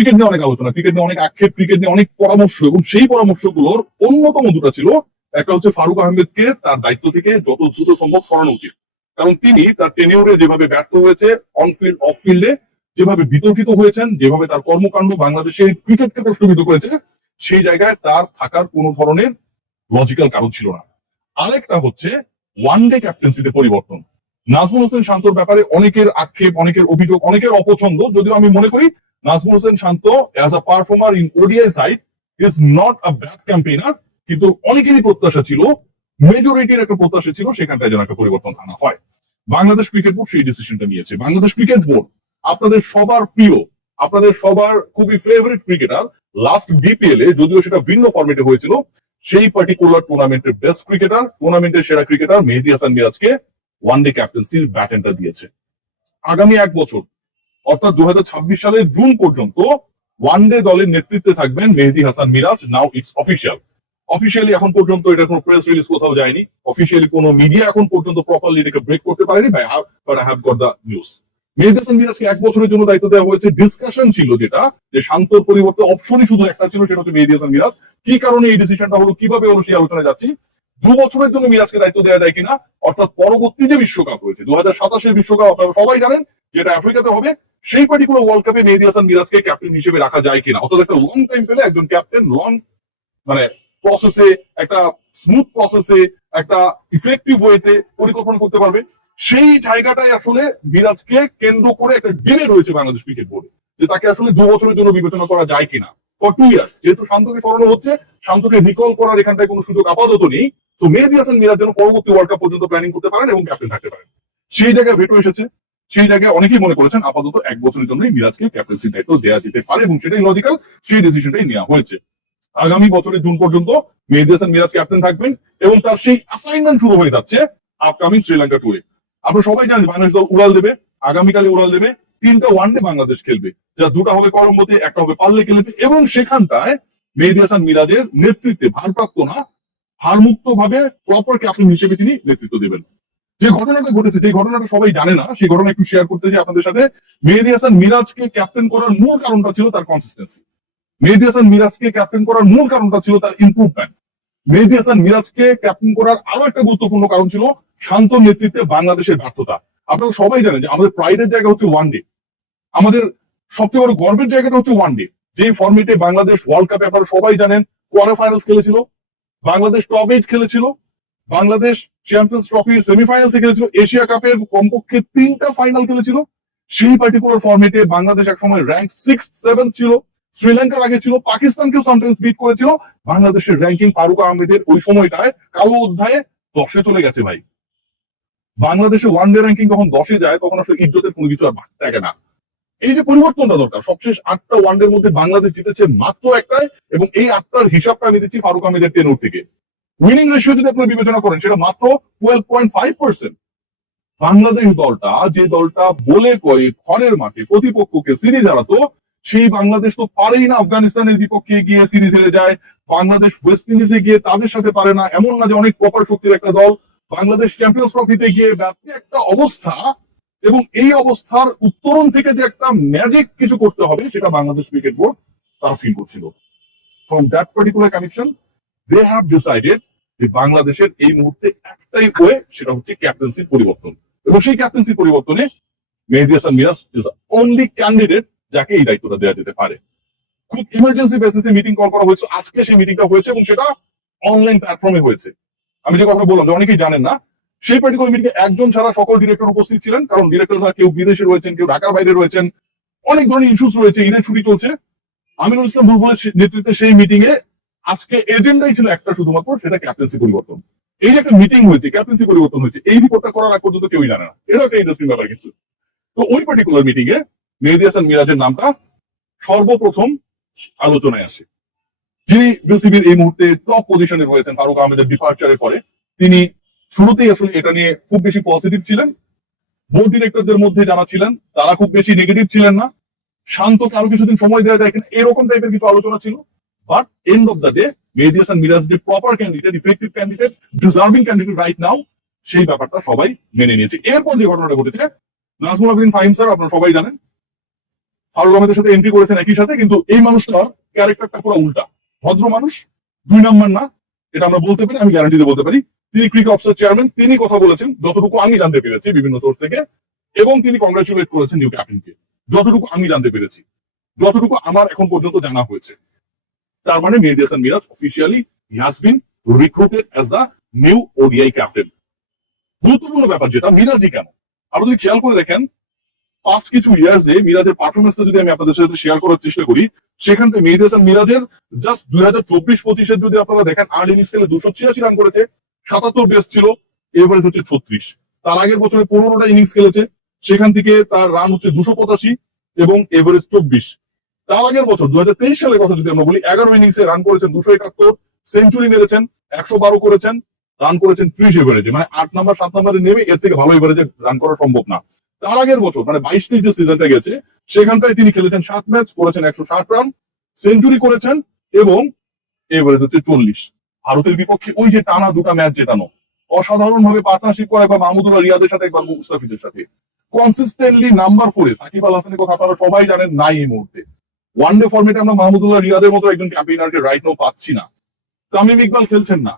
Cricket নিয়ে অনেক আলোচনা, ক্রিকেট নিয়ে অনেক আক্ষেপ, ক্রিকেট নিয়ে অনেক পরামর্শ, এবং সেই পরামর্শগুলোর অন্যতম দুটো ছিল, একটা হচ্ছে ফারুক আহমেদকে তার দায়িত্ব থেকে যত দ্রুত সম্ভব সরানো উচিত, কারণ তিনি তার টেনিওরে যেভাবে ব্যর্থ হয়েছে অন ফিল্ড অফ ফিল্ডে, যেভাবে বিতর্কিত হয়েছেন, যেভাবে তার কর্মকাণ্ড বাংলাদেশের ক্রিকেটকে প্রশ্নবিদ্ধ করেছে, সেই জায়গায় তার থাকার কোনো ধরনের লজিক্যাল কারণ ছিল না। আরেকটা হচ্ছে ওয়ান ডে ক্যাপ্টেন্সিতে পরিবর্তন। নাজমুল হোসেন শান্তর ব্যাপারে অনেকের আক্ষেপ, অনেকের অভিযোগ, অনেকের অপছন্দ, যদিও আমি মনে করি Najmul Hossain Shanto as a performer in ODI side is not a bad campaigner, কিন্তু অনেকেরই প্রত্যাশা ছিল, মেজরিটির একটা প্রত্যাশা ছিল সেখানটায় যেন একটা পরিবর্তন আনা হয়। বাংলাদেশ ক্রিকেট বোর্ড সেই ডিসিশনটা নিয়েছে। বাংলাদেশ ক্রিকেট বোর্ড আপনাদের সবার প্রিয়, আপনাদের সবার খুবই ফেভারিট ক্রিকেটার, লাস্ট বিপিএল এ যদিও সেটা ভিন্ন ফরম্যাটে হয়েছিল, সেই পার্টিকুলার টুর্নামেন্টের বেস্ট ক্রিকেটার, টুর্নামেন্টের সেরা ক্রিকেটার মেহেদী হাসান মিরাজকে ওয়ান ডে ক্যাপ্টেন্সির ব্যাটনটা দিয়েছে। আগামী এক বছর অর্থাৎ 2026 সালের জুন পর্যন্ত ওয়ান ডে দলের নেতৃত্বে থাকবেন Mehedi Hasan Miraz. Now it's official. Officially এখন পর্যন্ত এটা কোনো প্রেস রিলিজ কোথাও যায়নি, অফিসিয়ালি কোনো মিডিয়া এখন পর্যন্ত প্রপারলি এটাকে ব্রেক করতে পারেনি, but I have got the news. Mehedi Hasan মিরাজকে এক বছরের জন্য দায়িত্ব দেওয়া হয়েছে। ডিসকাশন ছিল যেটা, যে শান্তর পরিবর্তে অপশনই শুধু একটা ছিল, সেটা হচ্ছে মেহেদী হাসান মিরাজ। কি কারণে এই ডিসিশনটা হলো, কিভাবে হলো, সেই আলোচনায় যাচ্ছি। 2 বছরের জন্য মিরাজকে দায়িত্ব দেওয়া যায় কিনা, অর্থাৎ পরবর্তী যে বিশ্বকাপ রয়েছে 2027-এর বিশ্বকাপ, আপনারা সবাই জানেন যেটা আফ্রিকাতে হবে, সেই পার্টিকুলার ওয়ার্ল্ড কাপে মেহেদী হাসান মিরাজকে ক্যাপ্টেন হিসেবে রাখা যায় কিনা। অর্থাৎ একটা লং টাইম পেলে একজন ক্যাপ্টেন লং মানে প্রসেসে, একটা স্মুথ প্রসেসে, একটা ইফেক্টিভ ওয়েতে পরিকল্পনা করতে পারবে। সেই জায়গাটাই আসলে মিরাজকে কেন্দ্র করে একটা ডিলে রয়েছে বাংলাদেশ ক্রিকেট বোর্ডে, যে তাকে আসলে 2 বছরের জন্য বিবেচনা করা যায় কিনা ফর 2 ইয়ার্স। যেহেতু শান্তকে সরানো হচ্ছে, শান্তকে রিকল করার এখানটায় কোনো সুযোগ আপাতত নেই, তো মেহেদী হাসান মিরাজ যেন পরবর্তী ওয়ার্ল্ড কাপ পর্যন্ত প্ল্যানিং করতে পারেন এবং ক্যাপ্টেন থাকতে পারেন। সেই জায়গায় ভেটো এসেছে। সেই জায়গায় অনেকেই মনে করেছেন আপাতত 1 বছরের জন্যই মিরাজকে ক্যাপ্টেন্সির দায়িত্ব দেওয়া যেতে পারে, এবং সেটাই লজিক্যাল, সেই ডিসিশনটাই নেওয়া হয়েছে। আগামী বছরের জুন পর্যন্ত মেহেদী হাসান মিরাজ ক্যাপ্টেন থাকবেন, এবং তার সেই অ্যাসাইনমেন্ট শুরু হয়ে যাচ্ছে আপকামিং শ্রীলঙ্কা টুরে। আপনারা সবাই জানেন বাংলাদেশ দল উড়াল দেবে, আগামীকালই উড়াল দেবে। 3টা ওয়ানডে বাংলাদেশ খেলবে, যা 2টা হবে কলম্বোতে, একটা হবে পাল্লে খেলেতে, এবং সেখানটায় মেহেদী হাসান মিরাজের নেতৃত্বে ভারপ্রাপ্ত না, ভারমুক্ত ভাবে প্রপার ক্যাপ্টেন হিসেবে তিনি নেতৃত্ব দেবেন। যে ঘটনাটা ঘটেছে, যে ঘটনাটা সবাই জানে না, সেই ঘটনা একটু শেয়ার করতে চাই আপনাদের সাথে। মেহেদী হাসান মিরাজকে ক্যাপ্টেন করার মূল কারণটা ছিল তার কনসিস্টেন্সি। মেহেদী হাসান মিরাজকে ক্যাপ্টেন করার মূল কারণটা ছিল তার ইমপ্রুভমেন্ট। মেহেদী হাসান মিরাজকে ক্যাপ্টেন করার আরো একটা গুরুত্বপূর্ণ কারণ ছিল শান্ত নেতৃত্বে বাংলাদেশের ব্যর্থতা। আপনারা সবাই জানেন যে আমাদের প্রাইডের জায়গা হচ্ছে ওয়ান ডে, আমাদের সবচেয়ে বড় গর্বের জায়গাটা হচ্ছে ওয়ান ডে। যে ফর্মেটে বাংলাদেশ ওয়ার্ল্ড কাপে, আপনারা সবাই জানেন, কোয়ার্টার ফাইনালস খেলেছিল, বাংলাদেশ টপ 8 খেলেছিল, বাংলাদেশ চ্যাম্পিয়ন্স ট্রফির সেমিফাইনালসে খেলেছিল, এশিয়া কাপের কমপক্ষে 3টা ফাইনাল খেলেছিল। সেই পার্টিকুলার ফর্মেটে বাংলাদেশ একসময় র্যাঙ্ক 6-7 ছিল, শ্রীলঙ্কার আগে ছিল, পাকিস্তানকেও সামটাইমস বিট করেছিল। বাংলাদেশের র্যাঙ্কিং ফারুক আহমেদের ওই সময়টায় কালো অধ্যায়ে 10-এ চলে গেছে ভাই। বাংলাদেশে ওয়ান ডে র্যাঙ্কিং যখন 10-এ যায়, তখন আসলে ইজ্জতের কোনো কিছু আর বাদ থাকে না। এই যে পরিবর্তনটা দরকার, সবশেষ 8টা ওয়ানডের মধ্যে বাংলাদেশ জিতেছে মাত্র একটাই, এবং এই 8টার হিসাবটা আমি দিচ্ছি ফারুক আহমেদের টেনর থেকে। উইনিং রেশিও যদি আপনি বিবেচনা করেন, সেটা মাত্র 12.5%। বাংলাদেশ দলটা, যে দলটা বলে কয়ে খড়ের মাঠে প্রতিপক্ষকে সিরিজ হারাতো, সেই বাংলাদেশ তো পারেই না আফগানিস্তানের বিপক্ষে গিয়ে সিরিজ হেরে যায়। বাংলাদেশ ওয়েস্ট ইন্ডিজে গিয়ে তাদের সাথে পারে না, এমন না যে অনেক প্রপার শক্তির একটা দল। বাংলাদেশ চ্যাম্পিয়ন্স ট্রফিতে গিয়ে ব্যর্থ একটা অবস্থা, এবং এই অবস্থার উত্তরণ থেকে যে একটা ম্যাজিক কিছু করতে হবে, সেটা বাংলাদেশ ক্রিকেট বোর্ড তারা ফিল করছিল। From that particular connection they have decided যে বাংলাদেশের এই মুহূর্তে একটাই ওয়ে, সেটা হচ্ছে ক্যাপ্টেন্সি পরিবর্তন। এবং সেই ক্যাপ্টেন্সি পরিবর্তনে Mehedi Hasan Miraz is the only candidate যাকে এই দায়িত্বটা দেওয়া যেতে পারে। খুব ইমার্জেন্সি বেসিসে মিটিং কল করা হয়েছে, আজকে সেই মিটিংটা হয়েছে, এবং সেটা অনলাইন প্ল্যাটফর্মে হয়েছে। আমি যে কথা বললাম যে অনেকেই জানেন না, সেই পার্টিকুলার মিটিংয়ে একজন ছাড়া সকল ডিরেক্টর উপস্থিত ছিলেন, কারণ ডিরেক্টররা কেউ বিদেশে রয়েছেন, কেউ ঢাকার বাইরে রয়েছেন, অনেক ধরনের ইস্যুস রয়েছে, ঈদের ছুটি চলছে। আমিনুল ইসলাম বুলবুলের নেতৃত্বে সেই মিটিং এ আজকে এজেন্ডাই ছিল একটা শুধুমাত্র, সেটা ক্যাপ্টেন্সি পরিবর্তন। এই যে একটা মিটিং হয়েছে, ক্যাপ্টেন্সি পরিবর্তন হয়েছে, এই রিপোর্টটা করার আগ পর্যন্ত কেউই জানে না। এটা একটা ইন্টারেস্টিং ব্যাপার কিন্তু। তো ওই পার্টিকুলার মিটিং এ মেহেদী হাসান মিরাজের নামটা সর্বপ্রথম আলোচনায় আসে। যিনি বিসিবির এই মুহূর্তে টপ পজিশনে রয়েছেন ফারুক আহমেদের ডিপার্চারের পরে, তিনি শুরুতেই আসলে এটা নিয়ে খুব বেশি পজিটিভ ছিলেন। বোর্ড ডিরেক্টরদের মধ্যে যারা ছিলেন তারা খুব বেশি নেগেটিভ ছিলেন না। শান্তকে আরো কিছুদিন সময় দেওয়া যায় কিনা, এরকম টাইপের কিছু আলোচনা ছিল। But end of the day Mehedi Hasan Miraz যে proper candidate, effective candidate, deserving candidate right now, সেই ব্যাপারটা সবাই মেনে নিয়েছে। এরপর যে ঘটনাটা ঘটেছে, নাজমুল আবেদিন ফাহিম স্যার, আপনারা সবাই জানেন, ফারুক আহমেদের সাথে এন্ট্রি করেছেন একই সাথে, কিন্তু এই মানুষটার ক্যারেক্টারটা পুরো উল্টা। ভদ্র মানুষ, 2 নাম্বার না, এটা আমরা বলতে পারি, আমি গ্যারান্টি দিয়ে বলতে পারি। তিনি ক্রিকেট অফিসার চেয়ারম্যান, তিনি কথা বলেছেন যতটুকু আমি জানতে পেরেছি বিভিন্ন সোর্স থেকে, এবং তিনি কংগ্রাচুলেট করেছেন নিউ ক্যাপ্টেনকে, যতটুকু আমি জানতে পেরেছি, যতটুকু আমার এখন পর্যন্ত জানা হয়েছে। তার মানে Mehedi Hasan Miraz officially he has been recruited as the new ODI captain. গুরুত্বপূর্ণ ব্যাপার যেটা, মিরাজই কেন, আপনি যদি খেয়াল করে দেখেন পাস্ট কিছু ইয়ার্সে মিরাজের পারফরমেন্সটা যদি আমি আপনাদের সাথে শেয়ার করার চেষ্টা করি, সেখান থেকে মেহেদী হাসান মিরাজের জাস্ট 2024-25-এর যদি আপনারা দেখেন, 8 ইনিংস খেলে 286 রান করেছে, 77 বেস ছিল, এভারেজ হচ্ছে 36। তার আগের বছরে 15টা ইনিংস খেলেছে, সেখান থেকে তার রান হচ্ছে 285 এবং এভারেজ 24। তার আগের বছর 2023 সালের কথা যদি আমরা বলি, 11 ইনিংসে রান করেছেন 271, সেঞ্চুরি মেরেছেন 112 করেছেন, রান করেছেন 30 এভারেজে, মানে 8 নাম্বার 7 নাম্বারে নেমে এর থেকে ভালো এভারেজে রান করা সম্ভব না। তার আগের বছর মানে 22-23 যে সিজনটা গেছে, সেখানটায় তিনি খেলেছেন 7 ম্যাচ, করেছেন 160 রান, সেঞ্চুরি করেছেন এবং এভারেজ হচ্ছে 40। ভারতের বিপক্ষে ওই যে টানা 2টা ম্যাচ জেতানো, অসাধারণ ভাবে পার্টনারশিপ করা, একবার মাহমুদুল্লাহ রিয়াদের সাথে, একবার মুস্তাফিজের সাথে, কনসিস্টেন্টলি নাম্বার 4-এ সাকিব আল হাসানের কথা আপনারা সবাই জানেন নাই এই মুহূর্তে। ওয়ানডে ফরম্যাটে আমরা মাহমুদুল্লাহ রিয়াদের মতো একজন ক্যাম্পেইনারকে রাইট নাও পাচ্ছি না, তামিম ইকবাল খেলছেন না।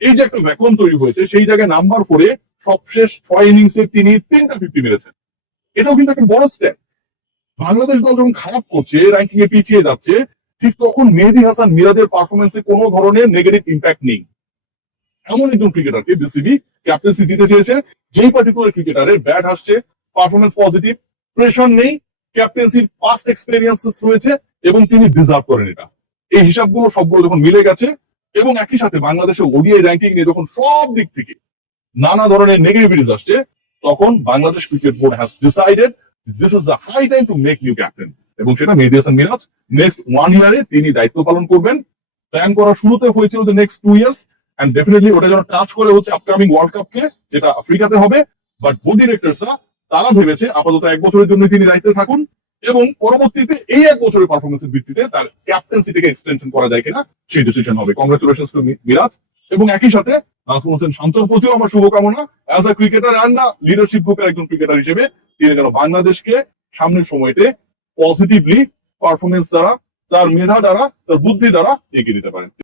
এই যে একটা ভ্যাকুয়াম তৈরি হয়েছে, সেই জায়গায় নাম্বার 4-এ সবশেষ 6 ইনিংসে তিনি 3টা 50 মেরেছেন। এটাও কিন্তু একটা বড় স্টেপ। বাংলাদেশ দল যখন খারাপ করছে, র্যাঙ্কিং এ পিছিয়ে যাচ্ছে, ঠিক তখন মেহেদী হাসান মিরাজের পারফরমেন্সে কোনো ধরনের নেগেটিভ ইম্প্যাক্ট নেই। এমন একজন ক্রিকেটারকে বিসিবি ক্যাপ্টেন্সি দিতে চেয়েছে, যেই পার্টিকুলার ক্রিকেটারের ব্যাট আসছে, পারফরমেন্স পজিটিভ, প্রেশার নেই, ক্যাপ্টেন্সির পাস্ট এক্সপেরিয়েন্সেস রয়েছে এবং তিনি ডিজার্ভ করেন এটা। এই হিসাবগুলো সবগুলো যখন মিলে গেছে এবং একই সাথে বাংলাদেশের ওডিআই র্যাঙ্কিং নিয়ে যখন সব দিক থেকে নানা ধরনের নেগেটিভিটিস আসছে, তখন Bangladesh cricket board has decided this is the high time to make new captain, এবং সেটা মেহেদী হাসান মিরাজ নেক্সট 1 ইয়ারে তিনি দায়িত্ব পালন করবেন। প্ল্যান করা শুরুতে হয়েছিল যে নেক্সট 2 ইয়ার্স, এন্ড ডেফিনেটলি ওটা যেন টাচ করে হচ্ছে আপকামিং ওয়ার্ল্ড কাপকে, যেটা আফ্রিকাতে হবে। বাট বোর্ড ডিরেক্টরসরা তারা ভেবেছে আপাতত 1 বছরের জন্য তিনি দায়িত্বে থাকুন এবং পরবর্তীতে এই 1 বছরের পারফরমেন্সের ভিত্তিতে তার ক্যাপ্টেন্সিটাকে এক্সটেনশন করা যায় কিনা সেই ডিসিশন হবে। কংগ্রাচুলেশনস টু মিরাজ, এবং একই সাথে নাজমুল হোসেন শান্তর প্রতিও আমার শুভকামনা। As a cricketer and leadership গ্রুপের একজন ক্রিকেটার হিসেবে তিনি যেন বাংলাদেশকে সামনের সময়তে পজিটিভলি পারফরমেন্স দ্বারা, তার মেধা দ্বারা, তার বুদ্ধি দ্বারা এগিয়ে দিতে পারেন।